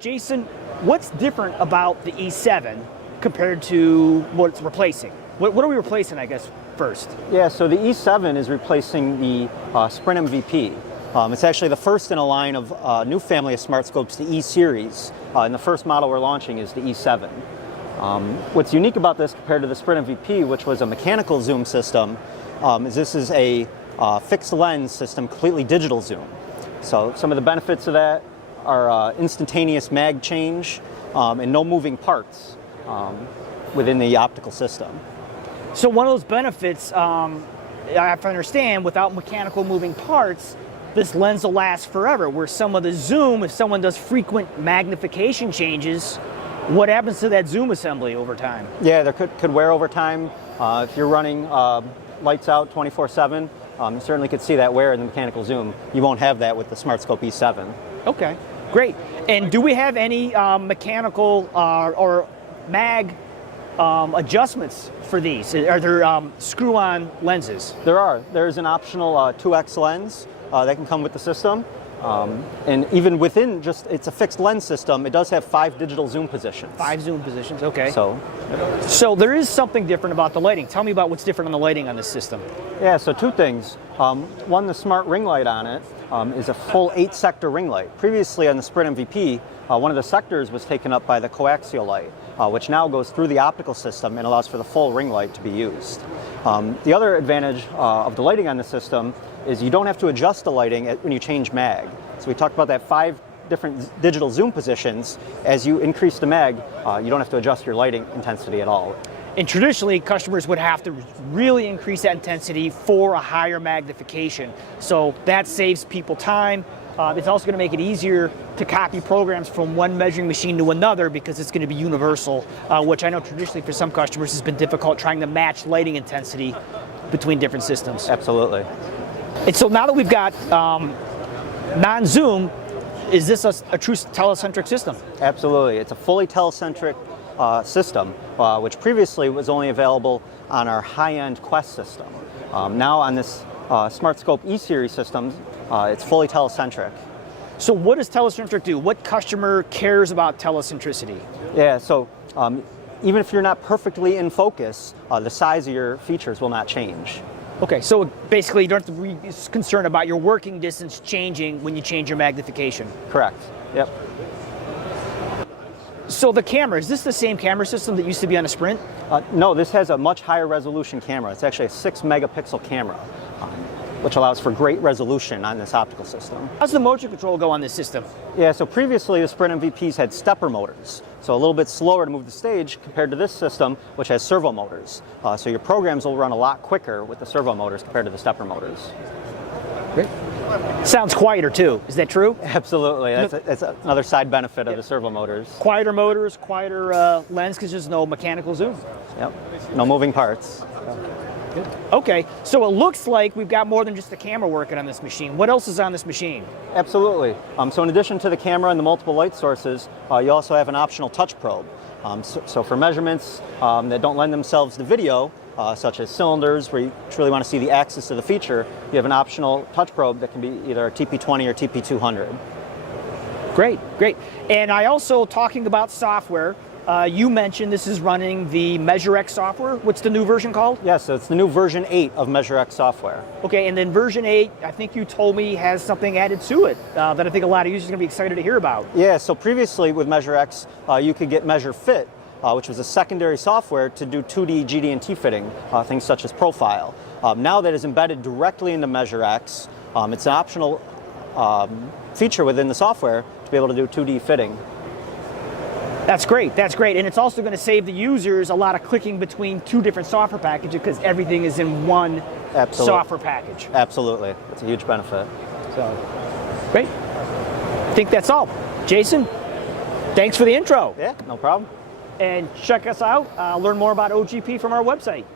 Jason, what's different about the E7 compared to what it's replacing? What are we replacing, I guess, first? Yeah, so the E7 is replacing the Sprint MVP. It's actually the first in a line of a new family of SmartScopes, the E-Series, and the first model we're launching is the E7. What's unique about this compared to the Sprint MVP, which was a mechanical zoom system, is this is a fixed lens system, completely digital zoom. So some of the benefits of that are instantaneous mag change and no moving parts within the optical system. So one of those benefits, I have to understand, without mechanical moving parts, this lens will last forever. Where some of the zoom, if someone does frequent magnification changes, what happens to that zoom assembly over time? Yeah, there could wear over time. If you're running lights out 24/7, you certainly could see that wear in the mechanical zoom. You won't have that with the SmartScope E7. Okay, great. And do we have any mechanical or mag adjustments for these? Are there screw-on lenses? There are. There's an optional 2x lens that can come with the system. And even within it's a fixed lens system, it does have 5 digital zoom positions. 5 zoom positions, okay. So there is something different about the lighting. Tell me about what's different on the lighting on this system. Yeah, so 2 things. One, the smart ring light on it is a full 8-sector ring light. Previously on the Sprint MVP, one of the sectors was taken up by the coaxial light, which now goes through the optical system and allows for the full ring light to be used. The other advantage of the lighting on the system is you don't have to adjust the lighting when you change mag. So we talked about that 5 different digital zoom positions. As you increase the mag, you don't have to adjust your lighting intensity at all. And traditionally, customers would have to really increase that intensity for a higher magnification. So that saves people time. It's also going to make it easier to copy programs from one measuring machine to another because it's going to be universal, which I know traditionally for some customers has been difficult trying to match lighting intensity between different systems. Absolutely. And so now that we've got non-zoom, is this a true telecentric system? Absolutely. It's a fully telecentric system, which previously was only available on our high-end Quest system. Now on this SmartScope E-Series system, it's fully telecentric. So what does telecentric do? What customer cares about telecentricity? Yeah, so even if you're not perfectly in focus, the size of your features will not change. Okay, so basically you don't have to be concerned about your working distance changing when you change your magnification. Correct, yep. So the camera, is this the same camera system that used to be on a Sprint? No, this has a much higher resolution camera. It's actually a 6-megapixel camera, which allows for great resolution on this optical system. How's the motion control go on this system? Yeah, so previously the Sprint MVPs had stepper motors, so a little bit slower to move the stage compared to this system, which has servo motors. So your programs will run a lot quicker with the servo motors compared to the stepper motors. Great. Sounds quieter too, is that true? Absolutely, that's another side benefit of the servo motors. Quieter motors, quieter lens because there's no mechanical zoom. Yep, no moving parts. Good. Okay, so it looks like we've got more than just the camera working on this machine. What else is on this machine? Absolutely. So in addition to the camera and the multiple light sources, you also have an optional touch probe. So for measurements that don't lend themselves to video, such as cylinders where you truly want to see the axis of the feature, you have an optional touch probe that can be either a TP20 or TP200. Great, great. And I also, talking about software, you mentioned this is running the MeasureX software. What's the new version called? Yes, so it's the new version 8 of MeasureX software. Okay, and then version 8, I think you told me, has something added to it that I think a lot of users are going to be excited to hear about. Yeah, so previously with MeasureX, you could get MeasureFit, which was a secondary software to do 2D GD&T fitting, things such as profile. Now that is embedded directly into MeasureX, it's an optional feature within the software to be able to do 2D fitting. That's great, and it's also going to save the users a lot of clicking between 2 different software packages because everything is in one software package. Absolutely, it's a huge benefit. So, great. I think that's all. Jason, thanks for the intro. Yeah, no problem. And check us out, learn more about OGP from our website.